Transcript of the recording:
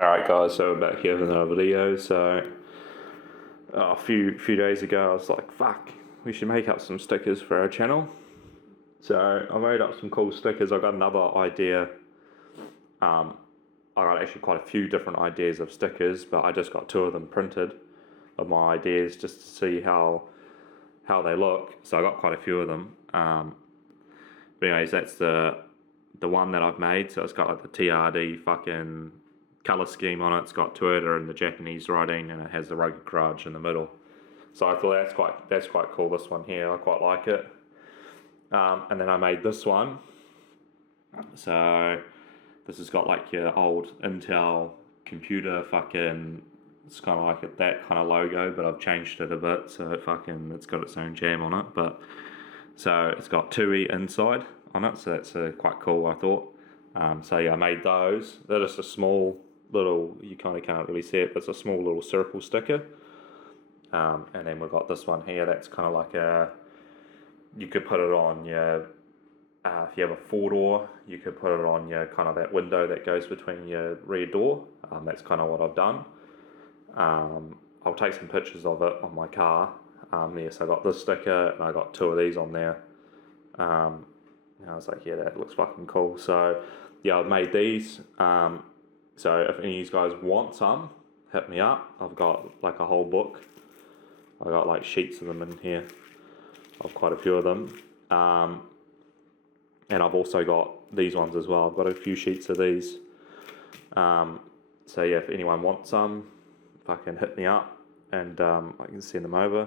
Alright guys, so we're back here with another video. So a few days ago I was like, fuck, we should make up some stickers for our channel. So I made up some cool stickers. I got another idea. I got actually quite a few different ideas of stickers, but I just got two of them printed of my ideas just to see how they look. So I got quite a few of them. But anyways, that's the one that I've made. So it's got like the TRD fucking colour scheme on it. It's got Toyota and the Japanese writing, and it has the rugged garage in the middle. So I thought that's quite cool. This one here, I quite like it. And then I made this one. So this has got like your old Intel computer fucking. It's kind of like that kind of logo, but I've changed it a bit, so it's got its own jam on it. But so it's got TUI inside on it, so that's quite cool, I thought. So yeah, I made those. They're just a small little, you kind of can't really see it, but it's a small little circle sticker. And then we've got this one here, that's kind of like you could put it on your, if you have a 4-door, you could put it on your kind of that window that goes between your rear door. That's kind of what I've done. I'll take some pictures of it on my car. Yes, I got this sticker and I got two of these on there. And I was like, yeah, that looks fucking cool. So yeah, I've made these. So if any of you guys want some, hit me up. I've got like a whole book. I got like sheets of them in here. I've quite a few of them. And I've also got these ones as well. I've got a few sheets of these. So yeah, if anyone wants some, fucking hit me up and I can send them over.